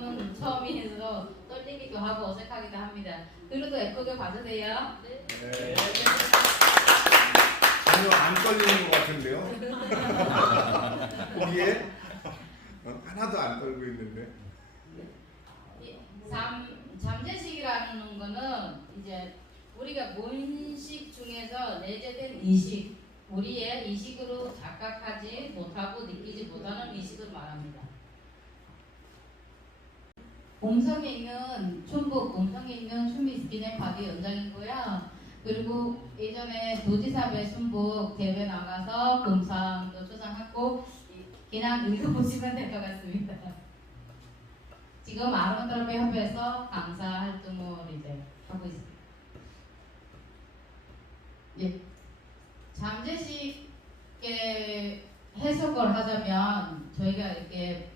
거는 처음이라서 떨리기도 하고 어색하기도 합니다. 그래도 예쁘게 봐주세요. 네. 네. 전혀 안 떨리는 것 같은데요? 보기에 하나도 안 떨고 있는데. 잠재식이라는 거는 이제 우리가 문식 중에서 내재된 의식, 우리의 의식으로 자각하지 못하고 느끼지 못하는 의식을 말합니다. 곰성에 있는 충북 곰성에 있는 춤미스킨의 바디 연장이고요. 그리고 예전에 도지사배 순북 대회 나가서 금상도 수상하고 그냥 읽어보시면 될 것 같습니다. 지금 아로마테라피 협회에서 강사 활동을 이제 하고 있습니다. 예, 잠재식의 해석을 하자면 저희가 이렇게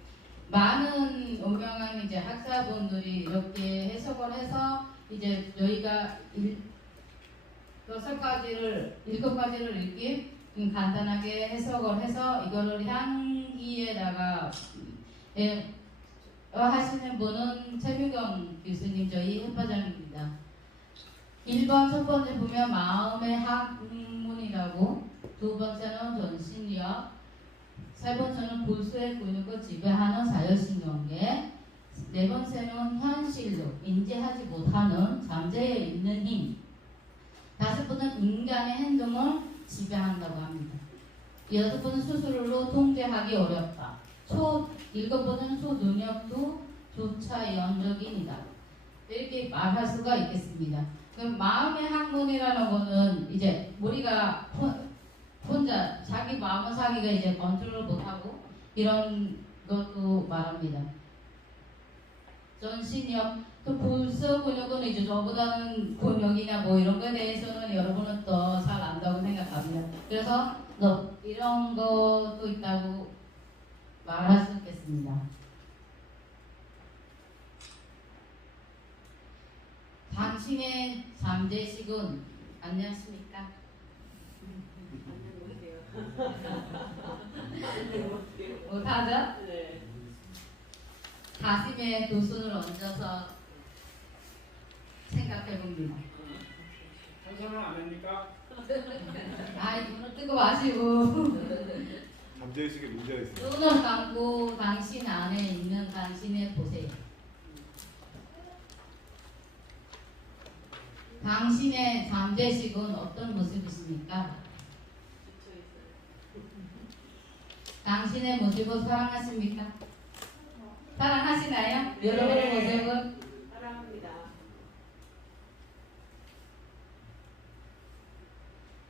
많은 유명한 이제 학자분들이 이렇게 해석을 해서 이제 저희가 일곱 가지를 읽기 간단하게 해석을 해서 이거를 향기에다가 하시는 분은 최규경 교수님 저희 협파장입니다. 1번 첫 번째 보면 마음의 학문이라고, 두 번째는 전신력, 세 번째는 불수의 근육을 지배하는 자율신경계, 네 번째는 현실로 인지하지 못하는 잠재에 있는 힘, 다섯 번째는 인간의 행동을 지배한다고 합니다. 여섯 번째는 스스로로 통제하기 어렵다. 일곱 번째는 소능력도 조차 연적인이다. 이렇게 말할 수가 있겠습니다. 그럼 마음의 학문이라는 거는 이제 우리가 혼자 자기 마음을 자기가 이제 컨트롤 못하고 이런 것도 말합니다. 전신력, 또 불서 근육은 이제 저보다는 근육이나 뭐 이런 거에 대해서는 여러분은 더 잘 안다고 생각합니다. 그래서 이런 것도 있다고 말할 수 있겠습니다. 당신의 잠재식은 안녕하십니까? 못하죠? 네. 가슴에 두 손을 얹어서 생각해 봅니다. 한손은 안 합니까? 아이, 눈을 뜨고 마시고 잠재의식에 문제가 있어요. 눈을 감고 당신 안에 있는 당신을 보세요. 당신의 잠재식은 어떤 모습이십니까? 당신의 모습을 사랑하십니까? 사랑하시나요? 네. 여러분의 모습은? 사랑합니다.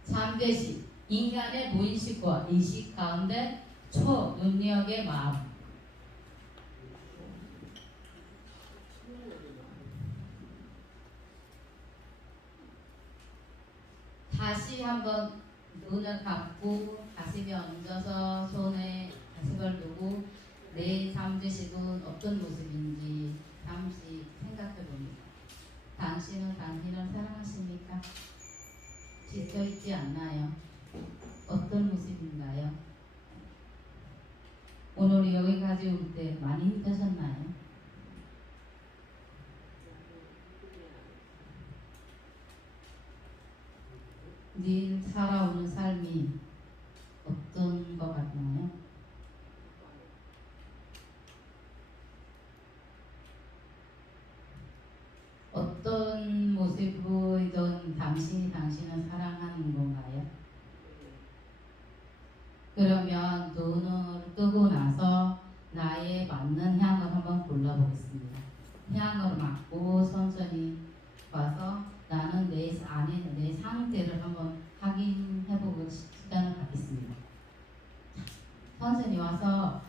잠재식, 인간의 무의식과 의식 가운데 초능력의 마음. 다시 한번 눈을 감고 가슴에 얹어서 손에 가슴을 두고 내 잠재식은 어떤 모습인지 잠시 생각해 봅니다. 당신은 당신을 사랑하십니까? 지쳐있지 않나요? 어떤 모습인가요? 오늘 여기까지 올 때 많이 힘드셨나요? 늘 살아오는 삶이 어떤 것 같나요? 어떤 모습이든 당신이 당신을 사랑하는 건가요? 그러면 눈을 뜨고 나서 나의 맞는 향을 한번 골라보겠습니다. 향을 맡고 천천히 와서 나는 내 안에 내 상태를 한번 확인해보고 시간을 갖겠습니다. 천천히 와서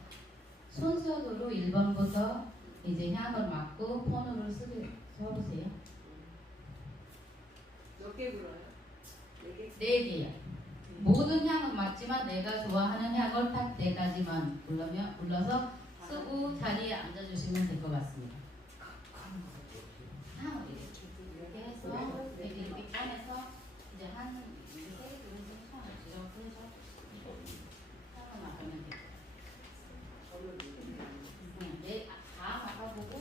순서대로 1번부터 이제 향을 맡고 폰으로 써보세요. 몇 개 불어요? 4개? 4개요. 모든 향은 맞지만 내가 좋아하는 향을 딱 4가지만 불러서 쓰고 자리에 앉아주시면 될 것 같습니다. 향을 이렇게 해서 이렇게 꺼내서 이제 한 3개 정도 향을 이렇게 해서 향을 맡으면 돼요. 다 맡아보고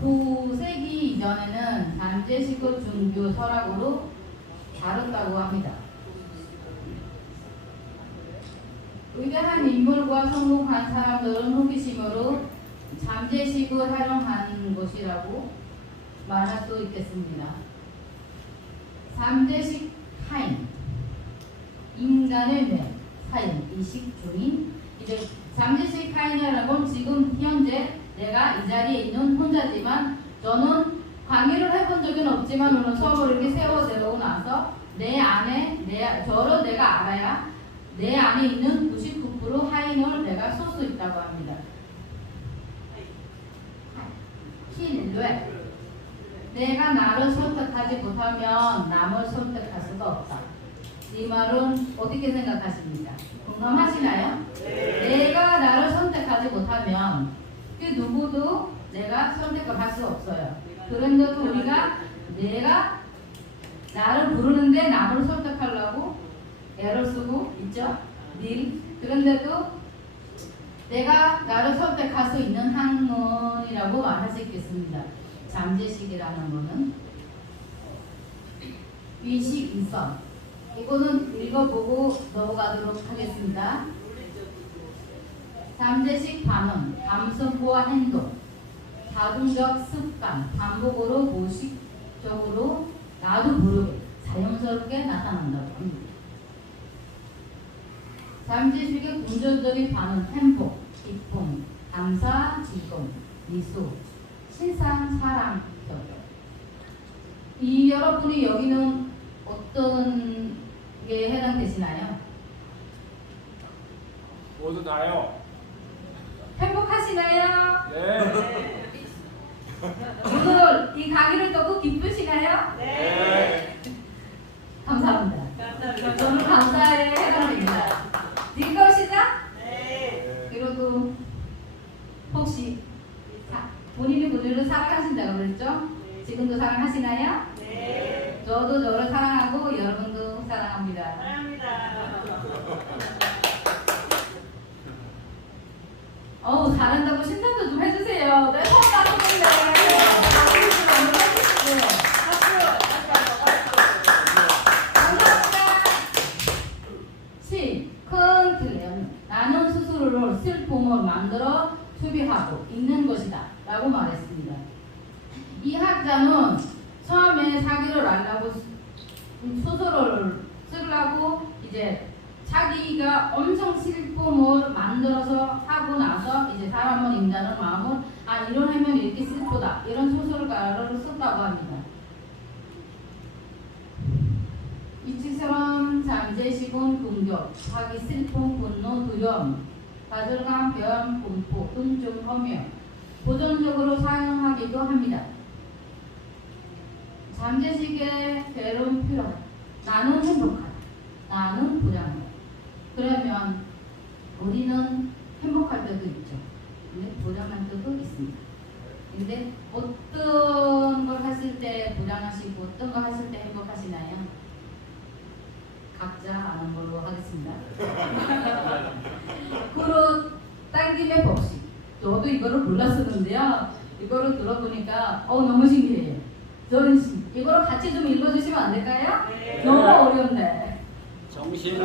(19세기) 이전에는 잠재식을 중교 설학으로 다뤘다고 합니다. 위대한 인물과 성공한 사람들은 호기심으로 잠재식을 활용한 것이라고 말할 수 있겠습니다. 잠재식 타임, 인간의 뇌, 사인, 이식 중인 이제 잠재식 타임이라는 건 지금 현재 내가 이 자리에 있는 혼자지만 저는 강의를 해본 적은 없지만 오늘 수업을 이렇게 세워내고 나서 내 안에 저를 내가 알아야 내 안에 있는 99% 하인을 내가 쏠 수 있다고 합니다. 흰뇌, 내가 나를 선택하지 못하면 남을 선택할 수가 없다. 이 말은 어떻게 생각하십니까? 공감하시나요? 내가 나를 선택하지 못하면 그 누구도 내가 선택을 할 수 없어요. 그런데도 우리가 내가 나를 부르는데 남을 선택하려고 애를 쓰고 있죠. 늘. 그런데도 내가 나를 선택할 수 있는 학문이라고 말할 수 있겠습니다. 잠재식이라는 거는 위식 이성. 이거는 읽어보고 넘어가도록 하겠습니다. 잠재식 반응, 감성과 행동, 자동적 습관, 반복으로 무의식적으로 나도 모르게 자연스럽게 나타난다고 합니다. 잠재식의 긍정적인 반응, 행복, 기쁨, 감사, 즐거움, 미소, 신상, 사랑, 협력. 이 여러분이 여기는 어떤 게 해당되시나요? 모두 다요. 행복하시나요? 네. 오늘 이 강의를 듣고 기쁘시나요? 네. 감사합니다. 감사합니다. 저는 감사의 해답입니다. 즐거우시죠? 네. 그리고 혹시 본인이 본인을 사랑하신다고 그랬죠? 지금도 사랑하시나요? 네. 저도 저를 사랑하고 여러분도 사랑합니다. 사랑합니다. 어우 잘한다고 칭찬도 좀 해주세요. 내 처음 나서는데 감사합니다. 큰 틀은 나는 스스로를 슬픔을 만들어 수비하고 있는 것이다 라고 말했습니다. 이 학자는 처음에 사기를 하려고 스스로를 쓰려고 이제 자기가 엄청 슬픔을 만들어서 하고 나서 이제 사람을 인자는 마음을 이러면 이렇게 슬프다 이런 소설가를 썼다고 합니다. 이치처럼 잠재식은 공격, 자기 슬픔, 분노, 두려움, 좌절감, 변, 공포, 은중하며 보존적으로 사용하기도 합니다. 잠재식의 괴로운 필요, 나는 행복하다, 나는 불안하다. 그러면 우리는 행복할 때도 있죠. 근데 불안할 때도 있습니다. 근데 어떤 걸 하실 때 불안하시고 어떤 걸 하실 때 행복하시나요? 각자 아는 걸로 하겠습니다. 그로 당김의 법칙. 저도 이거를 몰랐었는데요. 이거를 들어보니까 너무 신기해요. 저는 이거를 같이 좀 읽어주시면 안 될까요? 네. 너무 어려운데. 정신은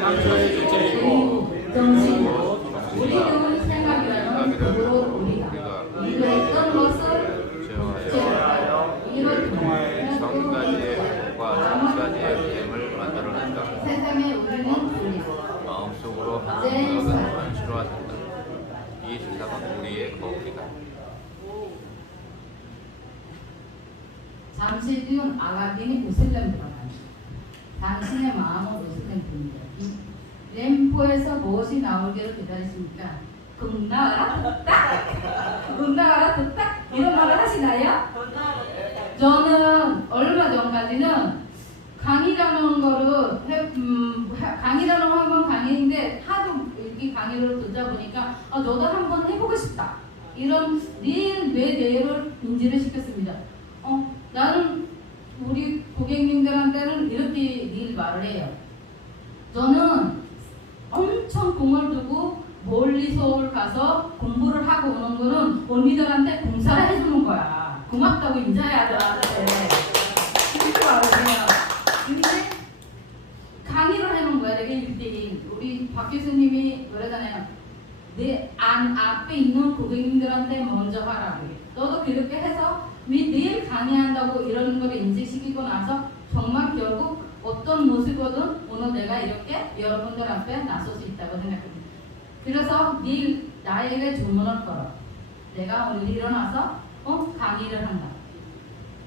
상처의 주체이고 정신, 우리는 생각이라는 그로 우리가 이랬던 것을 제어하여 이를 통하여 성가지의 복과 성가지의 뱀을 만들어낸다. 세상에 우리는 우리가 마음속으로 하는 생각은 원수로 하신다. 이 세상은 우리의 거울이다. 잠시 뒤 아가딘이 무슬림 들어간다. 당신의 마음은 무슬림 분이다. 램포에서 무엇이 나오기를 기다리십니까? 극나가라 뚝딱 극나가라 뚝딱 이런 말을 하시나요? 저는 얼마 전까지는 강의라는 거를 강의라는 건 강의인데 하도 이 강의를 듣다 보니까 저도 한번 해보고 싶다 이런 뇌 내를 인지를 시켰습니다. 나는 우리 고객님들한테는 이렇게 늘 말을 해요. 저는 엄청 공을 두고 멀리 서울 가서 공부를 하고 오는 거는 언니들한테 봉사를 해주는 거야. 고맙다고 인사해야 돼. 이렇게 말을 해요. 근데 강의를 하는 거야. 내가 1대1. 우리 박 교수님이 그러잖아요. 내 앞에 있는 고객님들한테 먼저 하라고. 너도 그렇게 해서 매일 강의한다고 이런 걸 인식시키고 나서 정말 결국 어떤 모습이든 오늘 내가 이렇게 여러분들 앞에 나설 수 있다고 생각합니다. 그래서 늘 나에게 주문을 걸어. 내가 오늘 일어나서 강의를 한다.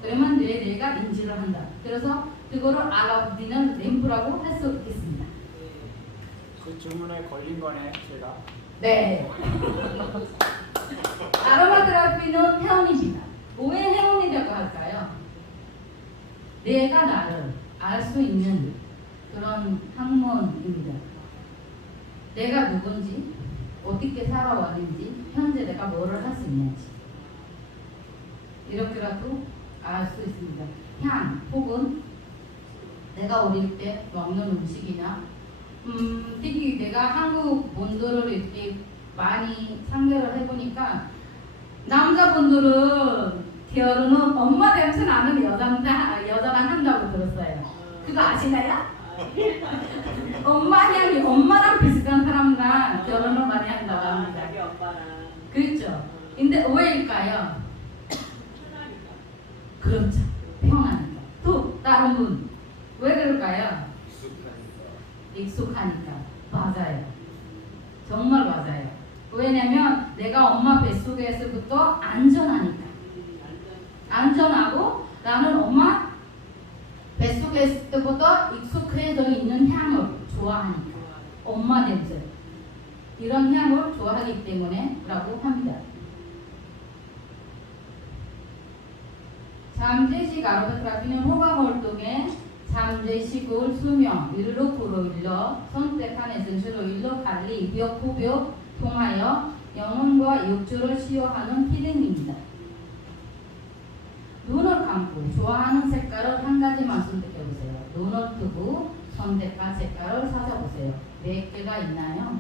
그러면 내가 인지를 한다. 그래서 그거를 알아보는 램프라고 할 수 있겠습니다. 그 주문에 걸린 거네 제가. 네. 아로마 테라피는 회원입니다. 왜 회원이라고 할까요? 내가 나를 알 수 있는 그런 학문입니다. 내가 누군지, 어떻게 살아왔는지, 현재 내가 뭐를 할 수 있는지 이렇게라도 알 수 있습니다. 향 혹은 내가 어릴 때 먹는 음식이나 특히 내가 한국 분들을 이렇게 많이 상대를 해보니까 남자분들은 결혼은 엄마 냄새 나는 여자랑 한다고 들었어요. 그거 아시나요? 엄마 향이 엄마랑 비슷한 사람과 결혼을 많이 한다고 합니다. 자기 엄마랑. 그렇죠. 근데 왜일까요? 그렇죠. 편하니까. 또 다른 분 왜 그럴까요? 익숙하니까. 맞아요. 정말 맞아요. 왜냐면 내가 엄마 뱃속에서부터 안전하니까. 안전하고 나는 엄마 뱃속에서부터 익숙해져 있는 향을 좋아하니까. 엄마 냄새. 이런 향을 좋아하기 때문에 라고 합니다. 잠재식 아로마테라피는 호감 활동에 잠재식 올 수명, 일로 불오일로 선택한 에센셜 오일로 관리, 입욕, 흡욕 통하여 영혼과 욕조를 치유하는 힐링입니다. 눈을 감고 좋아하는 색깔을 한 가지만 선택해보세요. 눈을 뜨고 선택한 색깔을 찾아보세요. 몇 개가 있나요?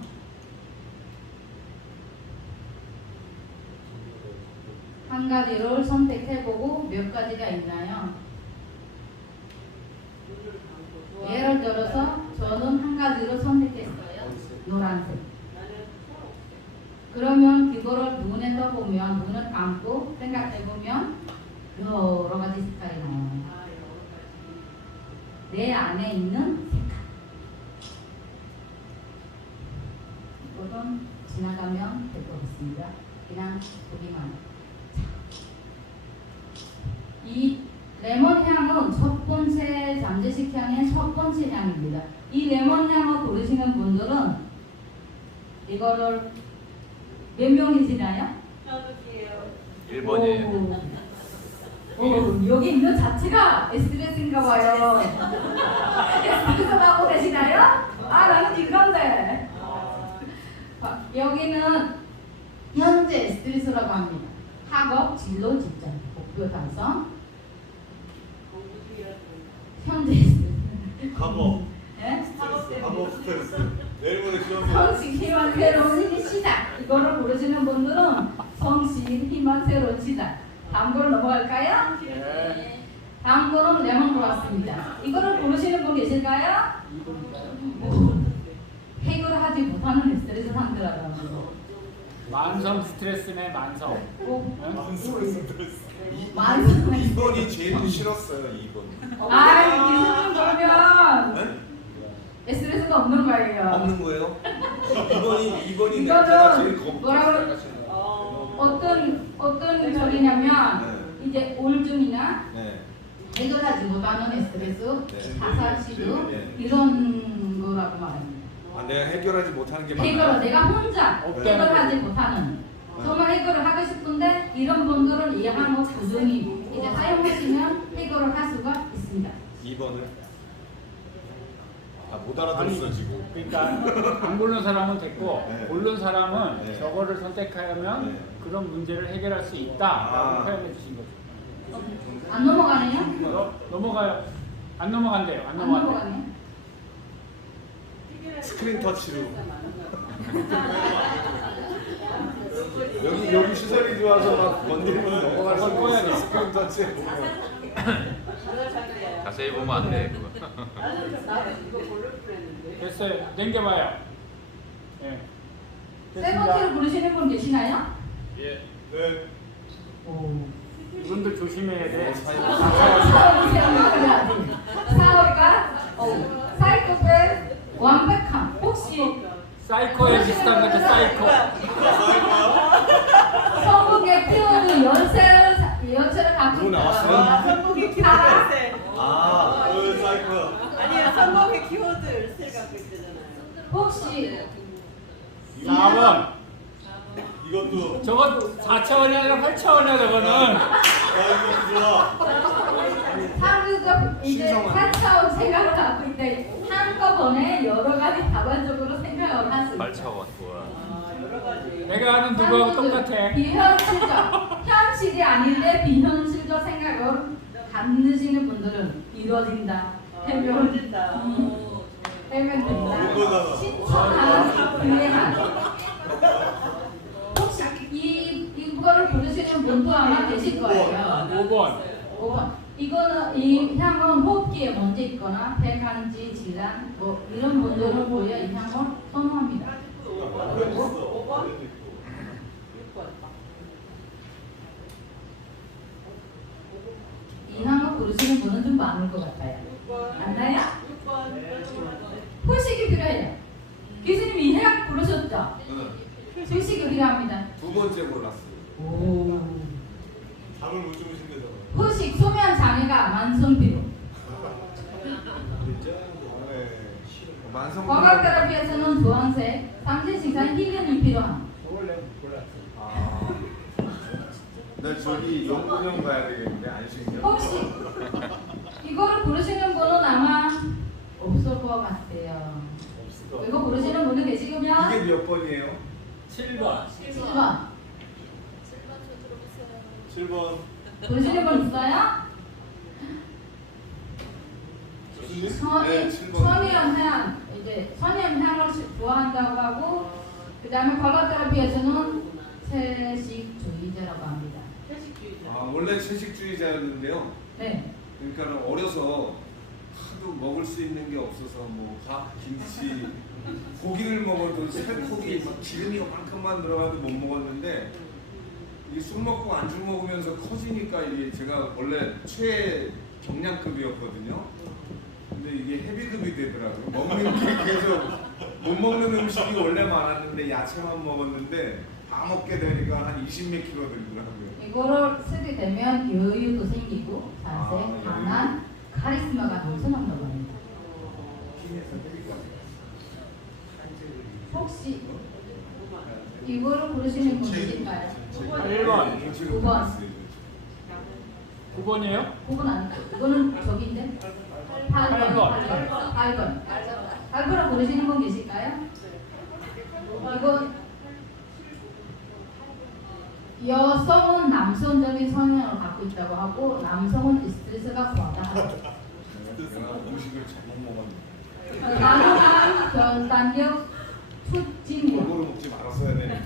한 가지를 선택해보고 몇 가지가 있나요? 예를 들어서 저는 한 가지를 선택했어요. 노란색. 그러면 그거를 눈에서 보면 눈을 감고 생각해보면 여러 가지 색깔이 나와요. 내 안에 있는 색깔. 이것은 지나가면 될 것 같습니다. 그냥 보기만. 이 레몬 향은 첫 번째 잠재식 향의 첫 번째 향입니다. 이 레몬 향을 고르시는 분들은 이거를 몇 명이시나요? 저도요. 1번이에요. 오, 여기 있는 자체가 에스프레소인가 봐요. 에스프레소 하고 계시나요? 아, 나는 이건데. 여기는 현재 에스프레소라고 합니다. 학업, 진로, 직장, 목표 달성. 현재 에스프레소. 학업, 예? 학업 스트레스. 내일 모레 시험이. 성식, 희망, 새로운 시작. 이거를 고르시는 분들은 성식, 희망, 새로운 시작. 다음 거로 넘어갈까요? 네. 다음 거는 레몬 고맙습니다. 이거를 고르시는 분 계실까요? 해결하지 못하는 스트레스 상태라고. 만성 스트레스네 만성. 만성 스트레스. 만성 2번이 제일 싫었어요. 2번. 아, 기술님 보면 네? 스트레스가 없는 거예요. 없는 거예요? 2번이 이거는 내가 제일 겁. 뭐라고 어떤 저기냐면 이제 우울증이나 네. 해결하지 못하는 스트레스, 네. 자살 시도 네. 이런 거라고 말합니다. 아, 내가 해결하지 못하는 게 해결을 많아요. 내가 혼자 해결하지 못하는 정말 해결을 하고 싶은데 이런 분들은 이해하고 꾸준히 이제 사용하시면 해결을 할 수가 있습니다. 2번을 못 알아들었어 지금. 그러니까 안 고른 사람은 됐고 네. 고른 사람은 네. 저거를 선택하면 네. 그런 문제를 해결할 수 있다라고 아. 표현해 주신 거죠. 안 넘어가네요? 넘어가요. 안 넘어간대요. 안 안 넘어간대요. 넘어가네요? 스크린 터치로. 여기 시설이 좋아서 막 건드리면 넘어갈 수 꺼야 있어. 돼. 스크린 터치 보면. 자세히 보면 안 돼, 그거. 됐어요. 넘겨봐요. 예. 세 번째로 부르시는 분 계시나요? 네. 오. 이분들 조심해야 돼. 사업가 사이코패스 완벽함 혹시 사이코에 비슷한 것도 사이코. 성북의 키워드 연세를 갖고 누구 나왔어요? 아, 선곡의 키워드 열쇠. 사이코. 아니야, 선곡의 키워드 열쇠 갖고 있잖아요. 혹시 4번. 이것도. 저거 4차원이 아니라 8차원이야 저거는. 이것도 좋아. 상대적 이제 4차원 생각을 갖고 있대 한꺼번에 여러 가지 다반적으로 생각을 할 수 있다. 8차원 좋아. 여러 가지. 내가 아는 누구하고 똑같아. 비현실적 현실이 아닌데 비현실적 생각을 갖으시는 분들은 이루어진다. 해결된다. 해결된다. 이거잖아. 신청하는 불행한 혹시 이거를 고르시는 분도 아마 계실 거예요. 5번. 5번. 이거는 이 향은 호흡기에 먼저 있거나 폐간지 질환 뭐 이런 분들은 오히려 이 향을 선호합니다. 5번? 6번. 이 향을 고르시는 분은 좀 많을 것 같아요. 6번. 맞나요? 6번. 후식이 필요해요. 교수님 이 향 고르셨죠? 후식이 필요합니다. 두 번째 골랐어요. 오. 잠을 못 주무신대잖아. 후식 수면 장애가 만성 피로. 만성. 과학 테라피에서는 주황색, 삼재 식사 힐링이 필요함. 저걸 내가 몰랐어. 아. 나 저기 영문형 가야 되겠는데 안식년. 혹시 이거를 부르시는 분은 아마 없을 것 같아요. 이거 부르시는 분은 계시면 이게 몇 번이에요? 7번. 7번 7번. 부르시는 분 있어요? 교수님? 선이 네, 7번. 선의연향 이제 선의연향을 좋아한다고 하고 그 다음에 과거테라피에서는 채식주의자라고 합니다. 채식주의자. 아, 원래 채식주의자였는데요. 네. 그러니까 어려서 하도 먹을 수 있는 게 없어서 뭐 밥, 김치, 고기를 먹어도 살코기 막 기름이 만큼만 들어가도 못 먹었는데 이 술 먹고 안주 먹으면서 커지니까 이게 제가 원래 최경량급이었거든요. 근데 이게 헤비급이 되더라고요. 먹는 게 계속 못 먹는 음식이 원래 많았는데 야채만 먹었는데 다 먹게 되니까 한 20몇 킬로 들더라고요. 이거를 쓰게 되면 여유도 생기고 자세, 아, 강한 카리스마가 넘쳐난다고 합니다. 혹시 이거를 부르시는 분 계실까요? 1번. 9번. 9번이에요? 9번 아니고 이거는 저기인데 8번. 8번. 8번을 부르시는 분 계실까요? 이거 여성은 남성적인 성향을 갖고 있다고 하고 남성은 스트레스가 과다하다. 내가 음식을 잘못 먹었는데 가능한 변단력 촉진. 골고루 먹지 말았어야 되니까.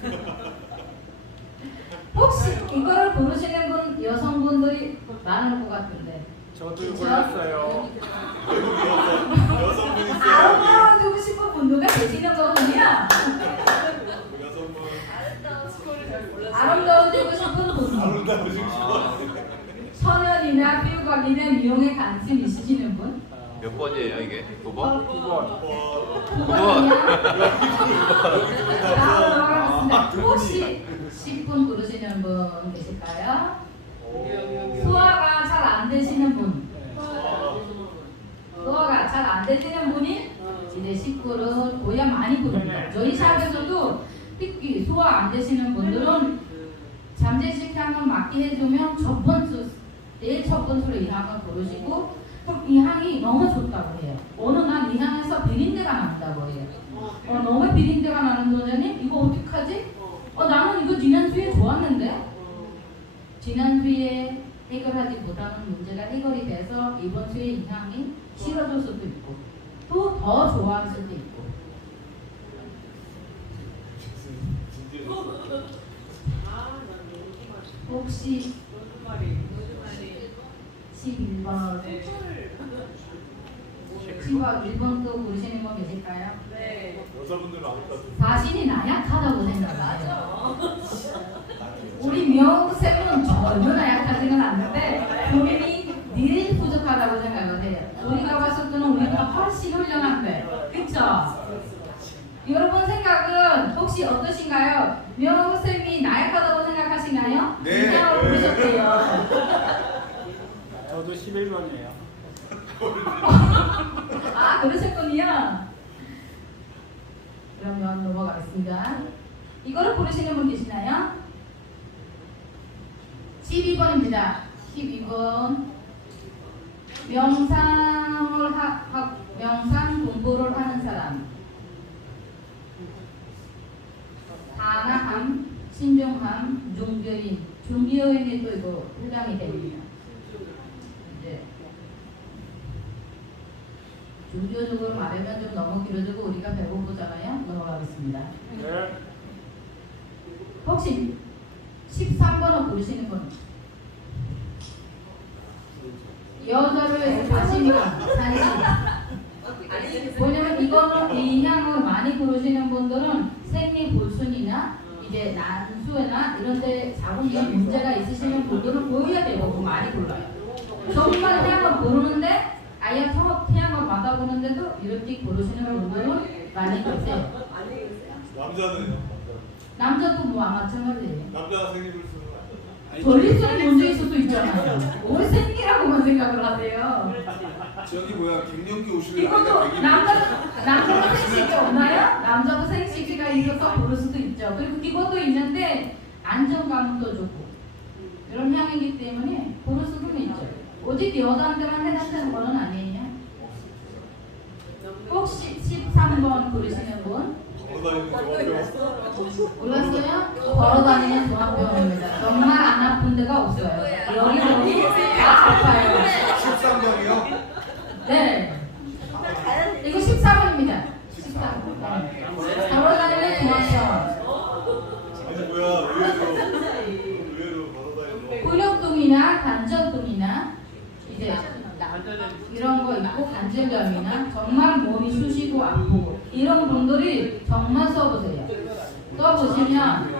혹시 이거를 부르시는 분 여성분들이 많을 것 같은데. 저도 그쵸? 몰랐어요. 여성분 있어요. 아름다워지고 싶은 분들가 계시는 거군요. 여성분. 아름다워지고 싶은 분들. 아름다우신 천연이나 피부 관리나 미용에 관심 있으시는 분. 몇 번이에요 이게? 9번? 9번. 9번이요? 다음으로 넘어가겠습니다. 혹시 10분 부르시는 분 계실까요? 소화가 잘 안 되시는 분. 소화가 잘 안 되시는 분이 이제 10분은 고야 많이 부릅니다. 저희 샵에서도 특히 소화 안 되시는 분들은 잠재식 향을 맡게 해주면 첫 번째, 내일 첫 번째로 이 향을 부르시고 그럼 이 향이 너무 좋다고 해요. 어느 날 이 향에서 비린내가 난다고 해요. 너무 비린내가 나는 도전이 이거 어떡하지? 나는 이거 지난주에 좋았는데 지난주에 해결하기보다는 문제가 해결이 돼서 이번 주에 이 향이 싫어질 수도 있고 또 더 좋아할 수도 있고. 혹시 11번 10번 1번 또 부르시는 분 계실까요? 네. 여자분들은 아닐 것 같은데. 자신이 나약하다고 생각해요. 우리 명쌤은 전혀 나약하지는 않는데 본인이 늘 부족하다고 생각을 해요. 우리가 봤을 때는 우리가 훨씬 훌륭한데, 그쵸? 여러분 생각은 혹시 어떠신가요? 명쌤이 나약하다고 생각하시나요? 네. 인정을 부르셨대요. 저도 11번이에요. 아, 그러셨군요. 그러면 넘어가겠습니다. 이거를 부르시는 분 계시나요? 12번입니다. 12번. 명상 공부를 하는 사람. 단아함, 신중함, 중교인. 중교인이 또 이거 해당이 됩니다. 이제 중교적으로 말하면 좀 너무 길어지고 우리가 배고프잖아요. 넘어가겠습니다. 네. 혹시 13번을 부르시는 분? 여자를 자신이가 왜냐면 이거는 이 향을 많이 부르시는 분들은 생리 불순이나 이제 난수나 이런 데 자궁에 문제가 있으시는 분들은 오히려 대부분 많이 불러요. 정말 향을 부르는데 아예 처음 태양을 받아보는데도 이렇게 부르시는 분들은 많이 계세요. 남자는요? 남자도 뭐 마찬가지예요. 남자가 생리불순은 전립선이 문제 있을 수도 있잖아요. 왜 생리라고만 생각을 하세요? 저기 뭐야 갱년기 오시는 이것도 남자도 생식기 없나요? 남자도 생식기가 있어서 부를 수도 있죠. 그리고 이것도 있는데 안정감도 주고 이런 향이기 때문에 고를 수는 있죠. 오직 여자한테만 해당되는 거는 아니에요. 꼭 13번 고르시는 분? 몰랐어요? 걸어다니는 종합병원입니다. 정말 안 아픈 데가 없어요. 여기저기 다 아파요. 13번이요? 네. 이거 14번입니다. 14번. 걸어다니는 종합병원. 아니 뭐야 의외로 걸어다니는 근육통이나 관절통이나 이제 이런 거 있고 관절염이나 정말 몸이 쑤시고 아프고 이런 분들이 정말 써보세요. 써보시면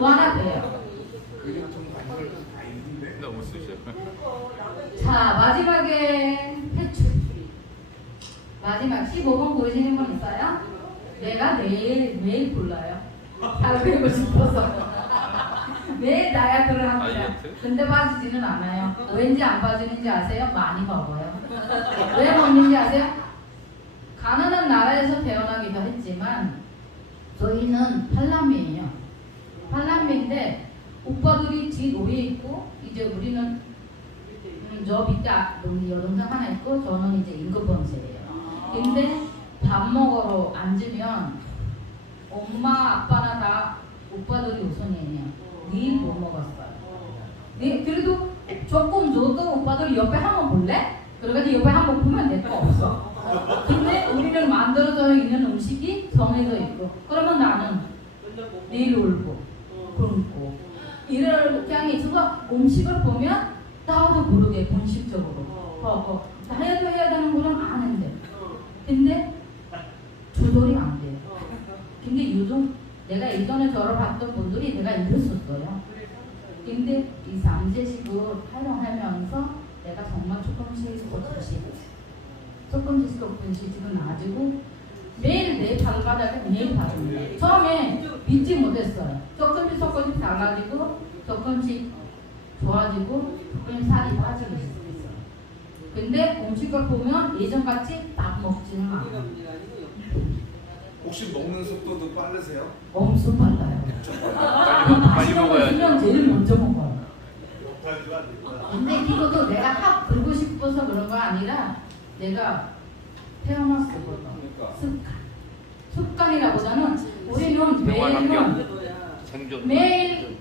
완화돼요. 너무 쓰셔. 자, 마지막에 해출. 마지막 15번 고르시는 분 있어요? 내가 매일 골라요. 잘 배우고 싶어서. 매일 다이어트를 합니다. 다이어트? 근데 빠지지는 않아요. 왠지 안 빠지는지 아세요? 많이 먹어요. 왜 먹는지 아세요? 가난한 나라에서 태어나기도 했지만 저희는 팔남미예요. 팔남미인데 오빠들이 집 위에 있고 이제 우리는 저 밑에 여동생 하나 있고 저는 이제 7번째예요. 근데 밥 먹으러 앉으면 엄마 아빠나 다 오빠들이 우선이에요. 늘 못 먹었어요. 네, 그래도 조금 줘도 오빠들이 옆에 한번 볼래? 그래가지고 옆에 한번 보면 내 거 없어. 근데 우리는 만들어져 있는 음식이 정해져 있고 그러면 나는 내일 울고 굶고 이렇게 있어서 음식을 보면 나도 모르게 본식적으로 나 해도 해야 되는 거는 아는데 근데 조절이 안 돼요. 근데 요즘 내가 예전에 저를 봤던 분들이 내가 이랬었어요. 근데 이 삼재식을 활용하면서 내가 정말 조금씩 지금 놔주고 매일 방바닥에 매일 바릅니다. 처음에 믿지 못했어요. 조금씩 달라지고 조금씩 좋아지고 조금 살이 빠지고 있어요. 근데 음식을 보면 예전같이 밥 먹지는 않아요. 혹시 먹는 속도도 빠르세요? 엄청 빨라요. 빨리 먹어야지. 그냥 제일 먼저 먹어요. 못하지도 않는구나. 근데 이것도 내가 그러고 싶어서 그런 거 아니라 내가 태어났어부터 그러니까. 습관이라보다는 우리는 매일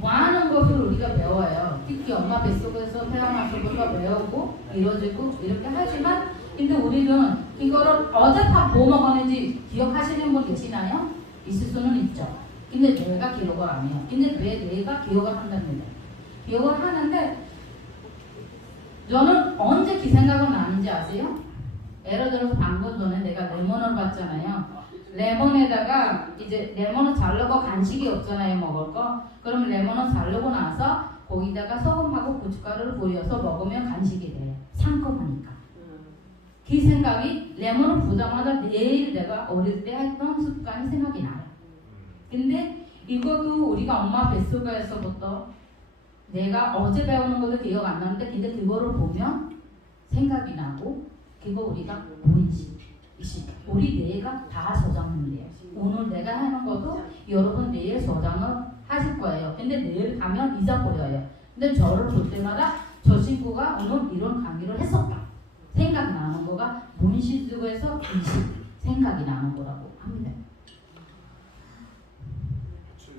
많은 것을 우리가 배워요. 특히 엄마 뱃속에서 태어나서부터 배우고 이루어지고 이렇게 하지만 근데 우리는 이거를 어제 밥 뭐 먹었는지 기억하시는 분 계시나요? 있을 수는 있죠. 근데 내가 기억을 안 해요. 근데 왜 내가 기억을 한답니다. 기억을 하는데 저는 언제 그 생각은 나는지 아세요? 예를 들어서 방금 전에 내가 레몬을 봤잖아요. 레몬에다가 이제 레몬을 자르고 간식이 없잖아요, 먹을 거. 그럼 레몬을 자르고 나서 거기다가 소금하고 고춧가루를 뿌려서 먹으면 간식이 돼요. 상큼하니까. 그 생각이 레몬을 보자마자 내일 내가 어릴 때 했던 습관이 생각이 나요. 근데 이것도 우리가 엄마 뱃속에서부터 내가 어제 배우는 것도 기억 안 나는데 근데 그거를 보면 생각이 나고 그거 우리가 무의식 우리 뇌가 다 저장한대요. 오늘 내가 하는 것도 여러분 내일 저장을 하실 거예요. 근데 내일 가면 잊어버려요. 근데 저를 볼 때마다 저 친구가 오늘 이런 강의를 했었다. 생각나는 거가 무의식에서 의식 생각이 나는 거라고 합니다.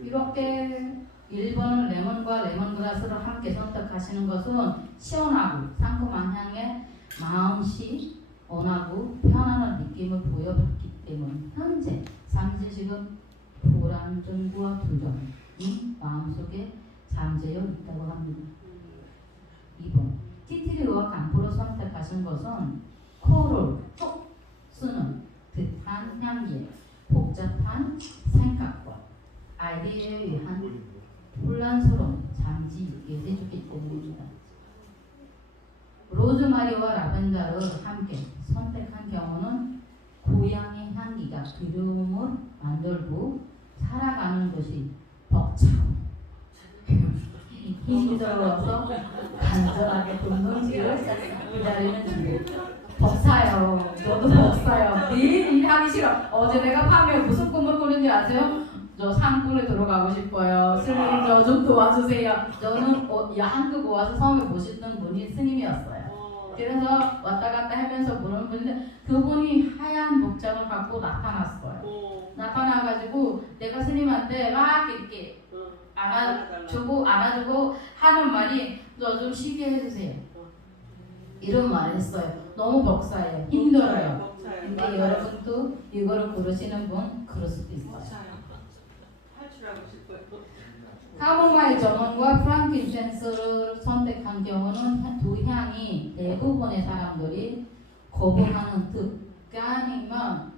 이렇게 1번은 레몬과 레몬그라스를 함께 선택하시는 것은 시원하고 상큼한 향에 마음씨 원하고 편안한 느낌을 보여봤기 때문에 현재 삼재식은 불안정과 불안이 마음속에 잠재어 있다고 합니다. 2번 티트리와 강포를 선택하신 것은 코를 쭉 쓰는 듯한 향기, 복잡한 생각과 아이디어에 의한 혼란스러운 잠지 예대주기 때문입니다. 로즈마리와 라벤더를 함께 선택한 경우는 고향의 향기가 그리움을 만들고 살아가는 것이 벅차고 힘이 들어서 간절하게 동동지를 기다리는 중. 벅차요. 저도 벅차요. 늘 일하기 싫어. 어제 내가 밤에 무슨 꿈을 꾸는지 아세요? 저 산골에 들어가고 싶어요. 스님 저 좀 도와주세요. 저는 한국 와서 처음에 보시던 분이 스님이었어요. 그래서 왔다 갔다 하면서 보는 분인데 그분이 하얀 복장을 갖고 나타났어요. 나타나가지고 내가 스님한테 막 이렇게 안아주고 하는 말이 저 좀 쉬게 해주세요. 이런 말을 했어요. 너무 벅차요. 힘들어요. 근데 여러분도 이거를 고르시는 분 그럴 수도 있어요. 탈출하고 싶어요. 카모마일 전원과 프랑킨센스를 선택한 경우는 두 향이 대부분의 사람들이 거부하는 특 아니면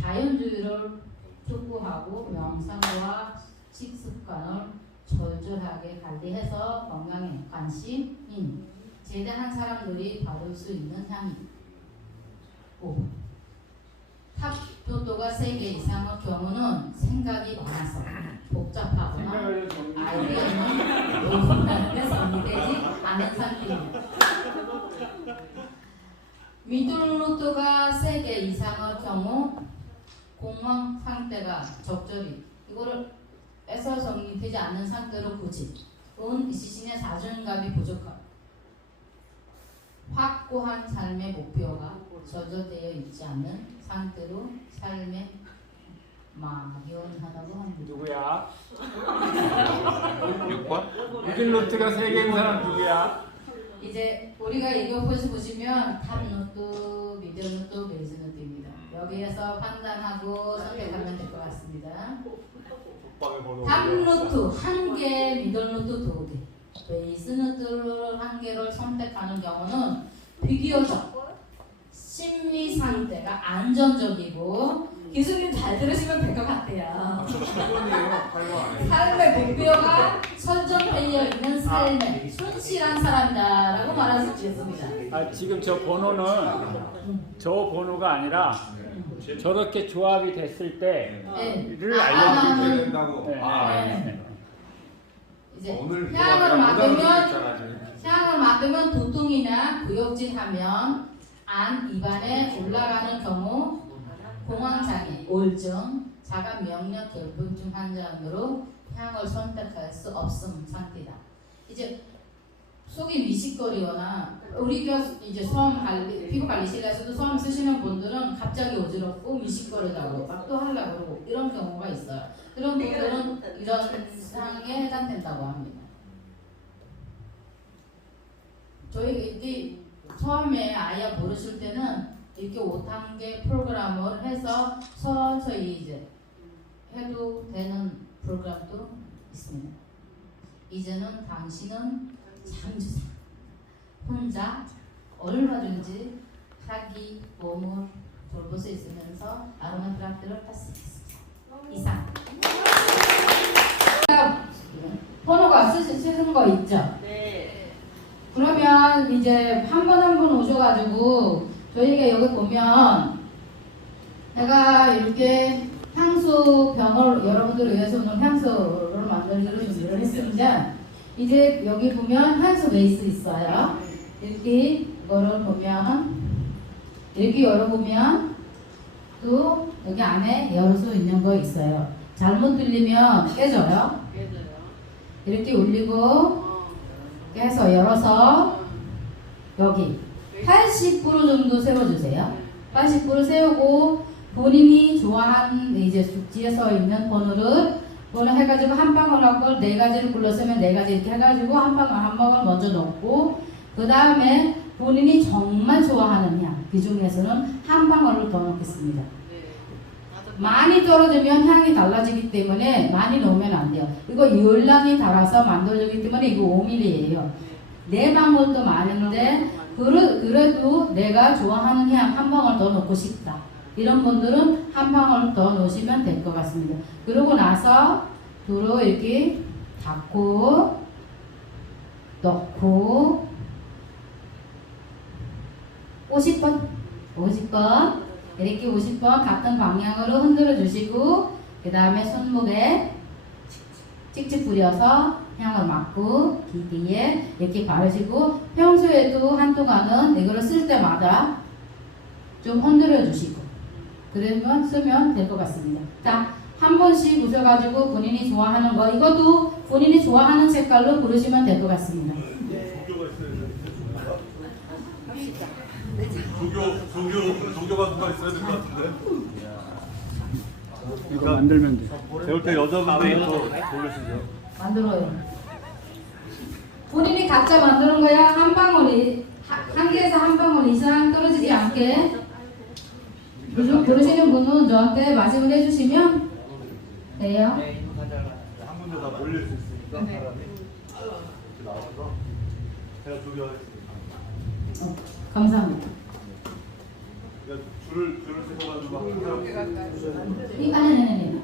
자연주의를 추구하고 명상과 식습관을 철저하게 관리해서 건강에 관심인 제대한 사람들이 받을 수 있는 향이고 탑 표도가 3개 이상의 경우는 생각이 많아서 복잡하거나 생각을 좀 아이디어는 노선에 정리되지 않은 상태입니다. 미들루트가 3개 이상의 경우 공황 상태가 적절히 이거를 에서 정리되지 않는 상태로 굳이 시신의 자존감이 부족한 확고한 삶의 목표가 저조되어 있지 않는 상태로 삶에 막연하다고 합니다. 누구야? 6번? 미들노트가 3개인 사람 누구야? 이제 우리가 이거 보시면 탑노트, 미들노트, 베이스노트입니다. 여기에서 판단하고 선택하면 될 것 같습니다. 탑노트 1개, 미들노트 2개, 베이스노트 1개를 선택하는 경우는 비교적 심리 상태가 안정적이고 교수님 잘 들으시면 될 것 같아요. 저 8번이에요. 8번 아니에요. 삶의 목표가 설정되어 있는 삶에 충실한 사람이다라고 말할 수 있습니다. 아, 지금 저 번호는 저 번호가 아니라 저렇게 조합이 됐을 때를 네. 알려주는 이렇게 된다고. 네. 네. 이제 오늘 향을 있잖아. 맡으면 두통이나 구역질하면 안 입안에 올라가는 경우 공황장애, 우울증, 자가 면역 결핍증 환자로 향을 선택할 수 없음 상태다. 이제 속이 미식거리거나 우리가 이제 소음 관리, 피부 관리실에서도 소음 쓰시는 분들은 갑자기 어지럽고 미식거리다고 막 또 하려고 그러고 이런 경우가 있어요. 그런 분들은 이런 상황에 해당된다고 합니다. 저희 이제 처음에 아예 모르실 때는 이렇게 5단계 프로그램을 해서 서서히 이제 해도 되는 프로그램도 있습니다. 이제는 당신은 장주사 혼자 얼마든지 자기 몸을 돌볼 수 있으면서 아로마 테라피를 할 수 있습니다. 이상. 번호가 쓰시는 거 있죠? 네. 그러면 이제 한 번 한 번 오셔가지고 저희가 여기 보면 내가 이렇게 향수 병을 여러분들을 위해서 오늘 향수를 만들기로 준비를 했습니다. 이제 여기 보면 향수 베이스 있어요. 이렇게 이거를 보면 이렇게 열어보면 또 여기 안에 열 수 있는 거 있어요. 잘못 들리면 깨져요. 이렇게 올리고 해서 열어서 여기 80% 정도 세워주세요. 80% 세우고 본인이 좋아하는 이제 숙지에 서 있는 번호를 해가지고 한 방울 하고 4가지를 굴렀으면 4가지 이렇게 해가지고 한 방울 먼저 넣고 그 다음에 본인이 정말 좋아하는 향 그 중에서는 한 방울을 더 넣겠습니다. 많이 떨어지면 향이 달라지기 때문에 많이 넣으면 안 돼요. 이거 열량이 달아서 만들어지기 때문에 이거 5mm예요. 4방울도 많은데 그래도 내가 좋아하는 향 한 방울 더 넣고 싶다. 이런 분들은 한 방울 더 넣으시면 될 것 같습니다. 그러고 나서 도로 이렇게 닫고 넣고 50번 이렇게 50번 같은 방향으로 흔들어 주시고 그 다음에 손목에 찍찍 뿌려서 향을 맡고 귀 뒤에 이렇게 바르시고 평소에도 한동안은 이거를 쓸 때마다 좀 흔들어 주시고 그러면 쓰면 될 것 같습니다. 자, 한 번씩 우셔가지고 본인이 좋아하는 거 이것도 본인이 좋아하는 색깔로 부르시면 될 것 같습니다. 종교가 있어야 되는데. 종교 같은 거 있어야 될 것 같은데. 이거 만들면 돼. 배울 때 여자분들이 또 고르시죠. 만들어요. 본인이 각자 만드는 거야. 한 방울이 한 개에서 한 방울 이상 떨어지지 않게 부르시는 분은 저한테 말씀을 해주시면 돼요. 한 군데 다 몰릴 수 있으니까 사람이 이렇게 나와서 제가 조교하겠습니다. 감사합니다. 그러니까 줄을 세워가지고 항상 아니.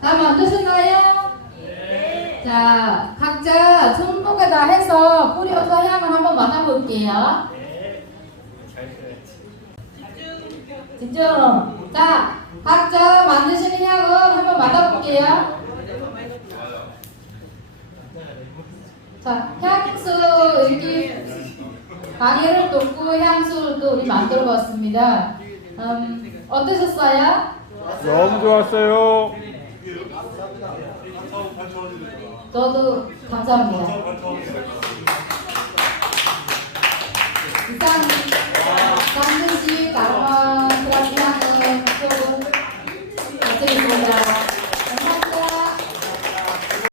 다 만드셨나요? 네. 자, 각자 전부가 다 해서 뿌려서 향을 한번 맡아볼게요. 집중. 자, 각자 만드시는 향을 한번 맡아볼게요. 자, 향수 이렇게 가게를 돕고 향수를 또 우리 만들어봤습니다. 어떠셨어요? 너무 좋았어요. 저도 감사합니다. 이상